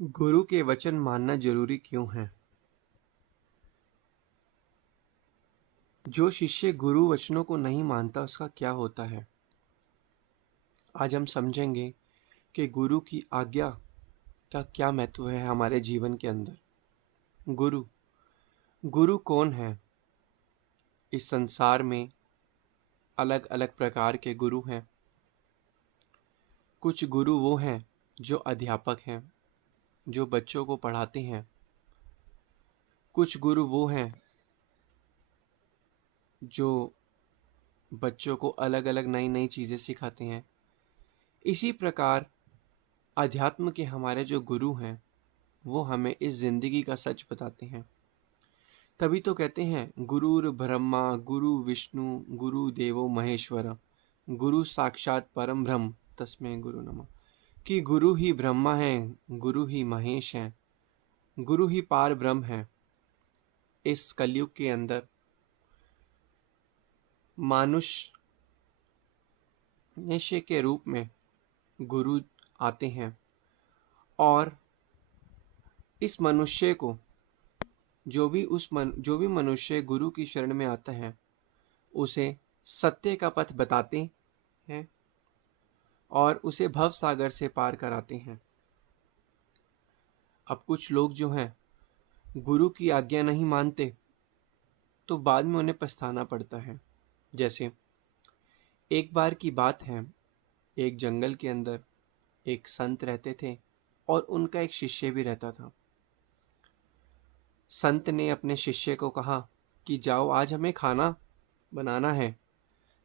गुरु के वचन मानना जरूरी क्यों है? जो शिष्य गुरु वचनों को नहीं मानता उसका क्या होता है? आज हम समझेंगे कि गुरु की आज्ञा का क्या महत्व है हमारे जीवन के अंदर। गुरु गुरु कौन है? इस संसार में अलग अलग प्रकार के गुरु हैं। कुछ गुरु वो हैं जो अध्यापक हैं, जो बच्चों को पढ़ाते हैं। कुछ गुरु वो हैं जो बच्चों को अलग अलग नई नई चीज़ें सिखाते हैं। इसी प्रकार अध्यात्म के हमारे जो गुरु हैं वो हमें इस जिंदगी का सच बताते हैं। तभी तो कहते हैं गुरुर ब्रह्मा गुरु विष्णु गुरु देवो महेश्वर, गुरु साक्षात परम ब्रह्म तस्मै गुरु नमः। कि गुरु ही ब्रह्मा है, गुरु ही महेश है, गुरु ही पार ब्रह्म है। इस कलयुग के अंदर मनुष्य के रूप में गुरु आते हैं और इस मनुष्य को जो भी मनुष्य गुरु की शरण में आता है उसे सत्य का पथ बताते हैं और उसे भव सागर से पार कराते हैं। अब कुछ लोग जो हैं गुरु की आज्ञा नहीं मानते तो बाद में उन्हें पछताना पड़ता है। जैसे एक बार की बात है, एक जंगल के अंदर एक संत रहते थे और उनका एक शिष्य भी रहता था। संत ने अपने शिष्य को कहा कि जाओ आज हमें खाना बनाना है,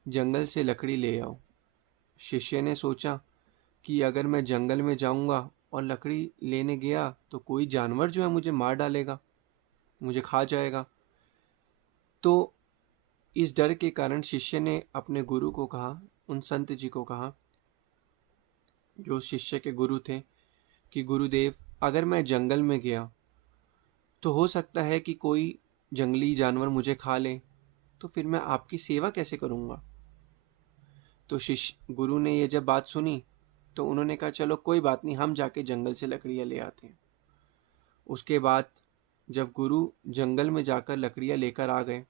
जंगल से लकड़ी ले आओ। शिष्य ने सोचा कि अगर मैं जंगल में जाऊंगा और लकड़ी लेने गया तो कोई जानवर जो है मुझे मार डालेगा, मुझे खा जाएगा। तो इस डर के कारण शिष्य ने अपने गुरु को कहा, उन संत जी को कहा जो शिष्य के गुरु थे, कि गुरुदेव अगर मैं जंगल में गया तो हो सकता है कि कोई जंगली जानवर मुझे खा ले, तो फिर मैं आपकी सेवा कैसे करूंगा। तो शिष्य गुरु ने ये जब बात सुनी तो उन्होंने कहा चलो कोई बात नहीं, हम जाके जंगल से लकड़ियाँ ले आते हैं। उसके बाद जब गुरु जंगल में जाकर लकड़ियाँ लेकर आ गए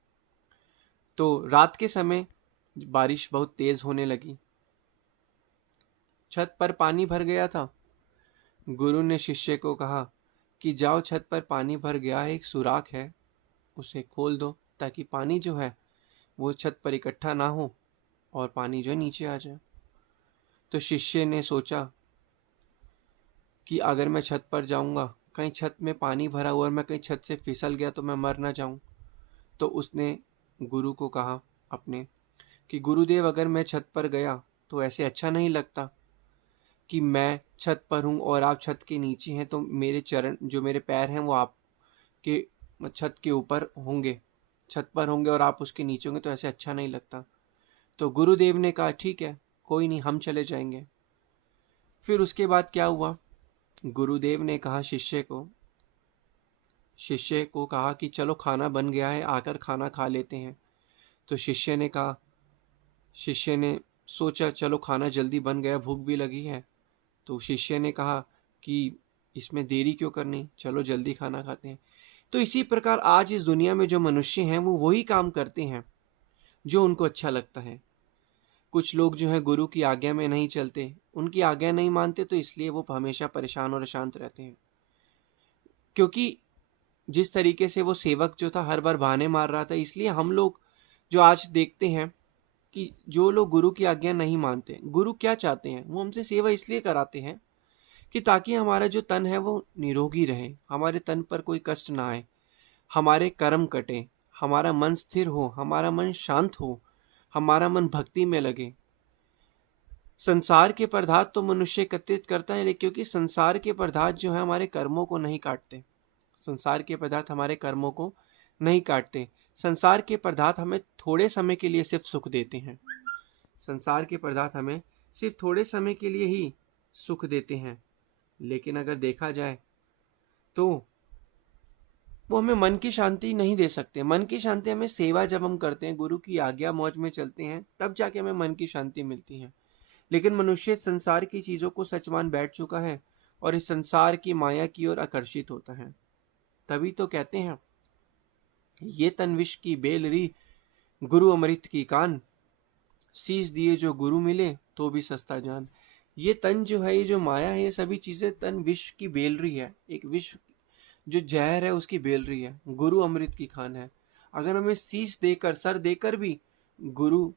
तो रात के समय बारिश बहुत तेज होने लगी। छत पर पानी भर गया था। गुरु ने शिष्य को कहा कि जाओ छत पर पानी भर गया है, एक सुराख है उसे खोल दो ताकि पानी जो है वो छत पर इकट्ठा ना हो और पानी जो नीचे आ जाए। तो शिष्य ने सोचा कि अगर मैं छत पर जाऊंगा, कहीं छत में पानी भरा हुआ और मैं कहीं छत से फिसल गया तो मैं मर ना जाऊं। तो उसने गुरु को कहा अपने कि गुरुदेव अगर मैं छत पर गया तो ऐसे अच्छा नहीं लगता कि मैं छत पर हूँ और आप छत के नीचे हैं, तो मेरे चरण जो मेरे पैर हैं वो आपके छत के ऊपर होंगे, छत पर होंगे और आप उसके नीचे होंगे, तो ऐसे अच्छा नहीं लगता। तो गुरुदेव ने कहा ठीक है, कोई नहीं, हम चले जाएंगे। फिर उसके बाद क्या हुआ, गुरुदेव ने कहा शिष्य को कहा कि चलो खाना बन गया है, आकर खाना खा लेते हैं। तो शिष्य ने सोचा चलो खाना जल्दी बन गया, भूख भी लगी है। तो शिष्य ने कहा कि इसमें देरी क्यों करनी, चलो जल्दी खाना खाते हैं। तो इसी प्रकार आज इस दुनिया में जो मनुष्य हैं वो वही काम करते हैं जो उनको अच्छा लगता है। कुछ लोग जो हैं गुरु की आज्ञा में नहीं चलते, उनकी आज्ञा नहीं मानते, तो इसलिए वो हमेशा परेशान और अशांत रहते हैं। क्योंकि जिस तरीके से वो सेवक जो था हर बार बहाने मार रहा था, इसलिए हम लोग जो आज देखते हैं कि जो लोग गुरु की आज्ञा नहीं मानते, गुरु क्या चाहते हैं, वो हमसे सेवा इसलिए कराते हैं कि ताकि हमारा जो तन है वो निरोगी रहे, हमारे तन पर कोई कष्ट ना आए, हमारे कर्म कटे, हमारा मन स्थिर हो, हमारा मन शांत हो, हमारा मन भक्ति में लगे। संसार के पदार्थ तो मनुष्य एकत्रित करता है, लेकिन क्योंकि संसार के पदार्थ जो है हमारे कर्मों को नहीं काटते, संसार के पदार्थ हमारे कर्मों को नहीं काटते। संसार के पदार्थ हमें थोड़े समय के लिए सिर्फ सुख देते हैं, संसार के पदार्थ हमें सिर्फ थोड़े समय के लिए ही सुख देते हैं। लेकिन अगर देखा जाए तो वो हमें मन की शांति नहीं दे सकते। मन की शांति हमें सेवा जब हम करते हैं, गुरु की आज्ञा मौज में चलते हैं, तब जाके हमें मन की शांति मिलती है। लेकिन मनुष्य संसार की चीज़ों को सच मान बैठ चुका है और इस संसार की माया की ओर आकर्षित होता है। तभी तो कहते हैं, ये तन विष की बेलरी, गुरु अमृत की कान, शीश दिए जो गुरु मिले तो भी सस्ता जान। ये तन जो है, ये जो माया है, ये सभी चीजें तन विष की बेलरी है, एक विष जो जहर है उसकी बेलरी है, गुरु अमृत की खान है। अगर हमें शीश देकर, सर देकर भी गुरु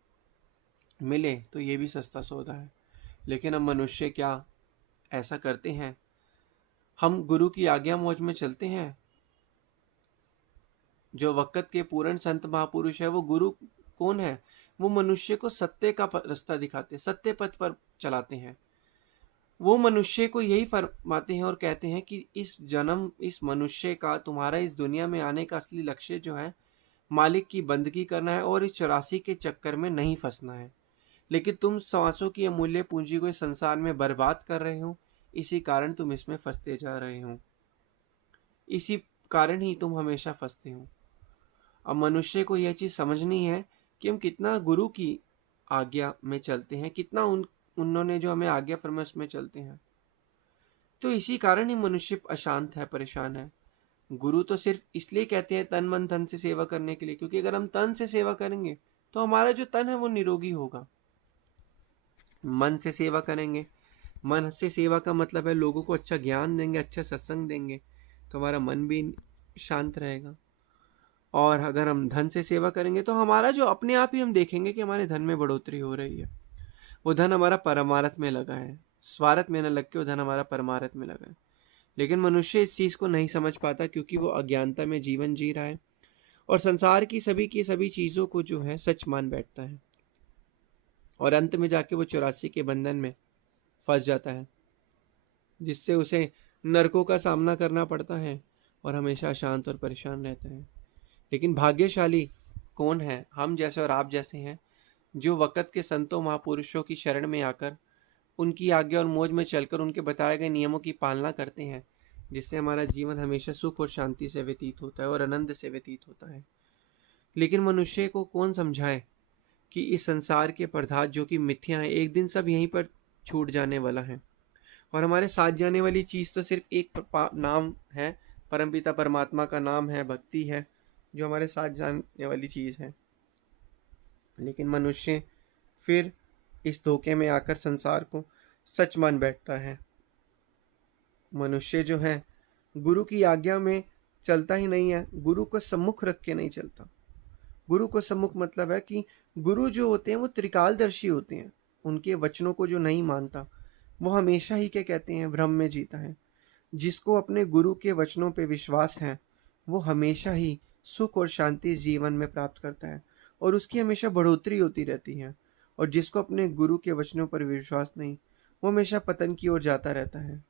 मिले तो ये भी सस्ता सौदा है। लेकिन हम मनुष्य क्या ऐसा करते हैं? हम गुरु की आज्ञा मौज में चलते हैं। जो वक़्त के पूर्ण संत महापुरुष है, वो गुरु कौन है? वो मनुष्य को सत्य का रास्ता दिखाते, सत्य पथ पर चलाते हैं। वो मनुष्य को यही फरमाते हैं और कहते हैं कि इस जन्म, इस मनुष्य का, तुम्हारा इस दुनिया में आने का असली लक्ष्य जो है, मालिक की बंदगी करना है और इस 84 के चक्कर में नहीं फंसना है। लेकिन तुम सांसों की अमूल्य पूंजी को इस संसार में बर्बाद कर रहे हो, इसी कारण तुम इसमें फंसते जा रहे हो, इसी कारण ही तुम हमेशा फंसते हो। अब मनुष्य को यह चीज समझनी है कि हम कितना गुरु की आज्ञा में चलते हैं, कितना उन्होंने जो हमें आज्ञा फरमाई उसमें चलते हैं। तो इसी कारण ही मनुष्य अशांत है, परेशान है। गुरु तो सिर्फ इसलिए कहते हैं तन मन धन से सेवा करने के लिए, क्योंकि अगर हम तन से सेवा करेंगे तो हमारा जो तन है वो निरोगी होगा। मन से सेवा करेंगे, मन से सेवा का मतलब है लोगों को अच्छा ज्ञान देंगे, अच्छा सत्संग देंगे, तो हमारा मन भी शांत रहेगा। और अगर हम धन से सेवा करेंगे तो हमारा जो अपने आप ही हम देखेंगे कि हमारे धन में बढ़ोतरी हो रही है। वो धन हमारा परमार्थ में लगा है, स्वार्थ में न लग के वो धन हमारा परमार्थ में लगा है। लेकिन मनुष्य इस चीज को नहीं समझ पाता, क्योंकि वो अज्ञानता में जीवन जी रहा है और संसार की सभी चीजों को जो है सच मान बैठता है, और अंत में जाके वो 84 के बंधन में फंस जाता है, जिससे उसे नरकों का सामना करना पड़ता है और हमेशा अशांत और परेशान रहता है। लेकिन भाग्यशाली कौन है? हम जैसे और आप जैसे हैं, जो वक़्त के संतों महापुरुषों की शरण में आकर, उनकी आज्ञा और मौज में चलकर उनके बताए गए नियमों की पालना करते हैं, जिससे हमारा जीवन हमेशा सुख और शांति से व्यतीत होता है और आनंद से व्यतीत होता है। लेकिन मनुष्य को कौन समझाए कि इस संसार के पदार्थ जो कि मिथ्या है, एक दिन सब यहीं पर छूट जाने वाला है, और हमारे साथ जाने वाली चीज़ तो सिर्फ एक नाम है, परमपिता परमात्मा का नाम है, भक्ति है, जो हमारे साथ जाने वाली चीज़ है। लेकिन मनुष्य फिर इस धोखे में आकर संसार को सच मान बैठता है। मनुष्य जो है गुरु की आज्ञा में चलता ही नहीं है, गुरु को सम्मुख रख के नहीं चलता। गुरु को सम्मुख मतलब है कि गुरु जो होते हैं वो त्रिकालदर्शी होते हैं। उनके वचनों को जो नहीं मानता वो हमेशा ही क्या कहते हैं, भ्रम में जीता है। जिसको अपने गुरु के वचनों पे विश्वास है वो हमेशा ही सुख और शांति जीवन में प्राप्त करता है और उसकी हमेशा बढ़ोतरी होती रहती है। और जिसको अपने गुरु के वचनों पर विश्वास नहीं, वो हमेशा पतन की ओर जाता रहता है।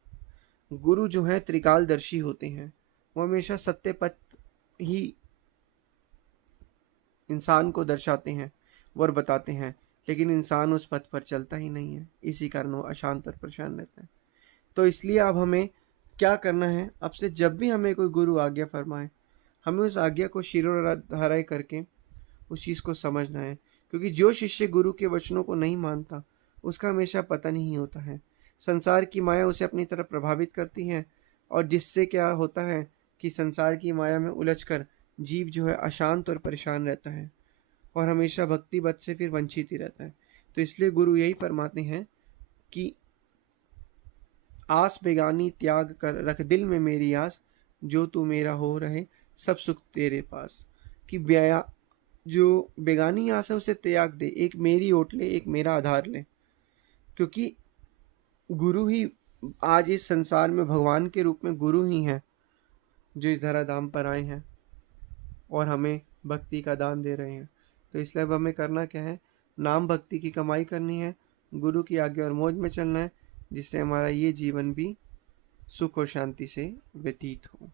गुरु जो है त्रिकालदर्शी होते हैं, वो हमेशा सत्य पथ ही इंसान को दर्शाते हैं और बताते हैं, लेकिन इंसान उस पथ पर चलता ही नहीं है, इसी कारण वो अशांत और परेशान रहता है। तो इसलिए अब हमें क्या करना है, अब से जब भी हमें कोई गुरु आज्ञा फरमाए, हमें उस आज्ञा को शिरोधार्य करके उस चीज़ को समझना है। क्योंकि जो शिष्य गुरु के वचनों को नहीं मानता उसका हमेशा पतन ही होता है। संसार की माया उसे अपनी तरफ प्रभावित करती है, और जिससे क्या होता है कि संसार की माया में उलझकर जीव जो है अशांत और परेशान रहता है और हमेशा भक्ति पथ से फिर वंचित ही रहता है। तो इसलिए गुरु यही फरमाते हैं कि आस बेगानी त्याग कर रख दिल में मेरी आस, जो तू मेरा हो रहे सब सुख तेरे पास। कि व्या जो बेगानी आस है उसे त्याग दे, एक मेरी ओट ले, एक मेरा आधार ले। क्योंकि गुरु ही आज इस संसार में भगवान के रूप में गुरु ही हैं, जो इस धराधाम पर आए हैं और हमें भक्ति का दान दे रहे हैं। तो इसलिए अब हमें करना क्या है, नाम भक्ति की कमाई करनी है, गुरु की आज्ञा और मौज में चलना है, जिससे हमारा ये जीवन भी सुख और शांति से व्यतीत हो।